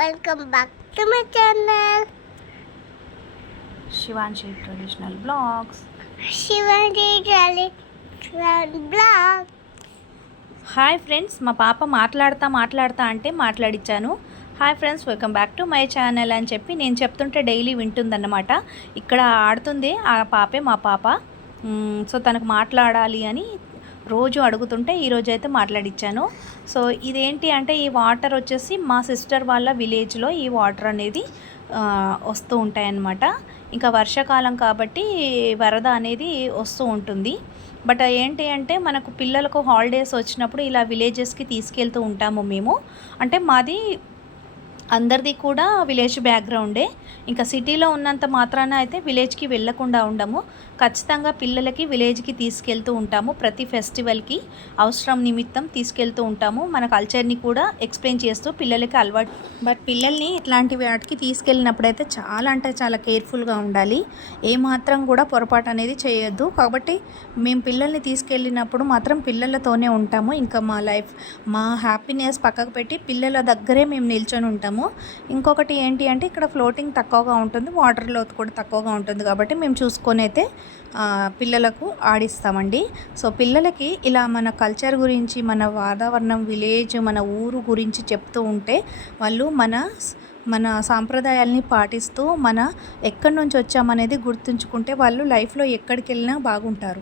Welcome back to my channel Shivanshi traditional blogs. Shivaji traditional blog. Hi friends, మా పాప మాట్లాడతా అంటే మాట్లాడిచ్చాను. Hi friends, welcome back to my channel అని చెప్పి నేను చెప్తుంటే డైలీ వింటుందన్నమాట. ఇక్కడ ఆడుతుంది ఆ పాపే, మా పాప. సో తనకు మాట్లాడాలి అని రోజు అడుగుతుంటే ఈరోజు అయితే మాట్లాడిచ్చాను. సో ఇదేంటి అంటే ఈ వాటర్ వచ్చేసి మా సిస్టర్ వాళ్ళ విలేజ్లో ఈ వాటర్ అనేది వస్తూ ఉంటాయన్నమాట. ఇంకా వర్షాకాలం కాబట్టి వరద అనేది వస్తూ ఉంటుంది. బట్ ఏంటి అంటే మనకు పిల్లలకు హాలిడేస్ వచ్చినప్పుడు ఇలా విలేజెస్కి తీసుకెళ్తూ ఉంటాము మేము. అంటే మాది అందరిది కూడా విలేజ్ బ్యాక్గ్రౌండే. ఇంకా సిటీలో ఉన్నంత మాత్రాన అయితే విలేజ్కి వెళ్ళకుండా ఉండము. ఖచ్చితంగా పిల్లలకి విలేజ్కి తీసుకెళ్తూ ఉంటాము. ప్రతి ఫెస్టివల్కి అవసరం నిమిత్తం తీసుకెళ్తూ ఉంటాము. మన కల్చర్ని కూడా ఎక్స్ప్లెయిన్ చేస్తూ పిల్లలకి అలవాటు. బట్ పిల్లల్ని ఇట్లాంటి వాటికి తీసుకెళ్ళినప్పుడైతే చాలా అంటే చాలా కేర్ఫుల్గా ఉండాలి. ఏమాత్రం కూడా పొరపాటు అనేది చేయొద్దు. కాబట్టి మేము పిల్లల్ని తీసుకెళ్ళినప్పుడు మాత్రం పిల్లలతోనే ఉంటాము. ఇంకా మా హ్యాపీనెస్ పక్కకు పెట్టి పిల్లల దగ్గరే మేము నిల్చొని ఉంటాము. ఇంకొకటి ఏంటి అంటే ఇక్కడ ఫ్లోటింగ్ తక్కువగా ఉంటుంది, వాటర్ లోతు కూడా తక్కువగా ఉంటుంది. కాబట్టి మేము చూసుకొని అయితే పిల్లలకు ఆడిస్తామండి. సో పిల్లలకి ఇలా మన కల్చర్ గురించి, మన వాతావరణం, విలేజ్, మన ఊరు గురించి చెప్తూ ఉంటే వాళ్ళు మన సాంప్రదాయాల్ని పాటిస్తూ ఎక్కడి నుంచి వచ్చామనేది గుర్తుంచుకుంటే వాళ్ళు లైఫ్లో ఎక్కడికి వెళ్ళినా బాగుంటారు.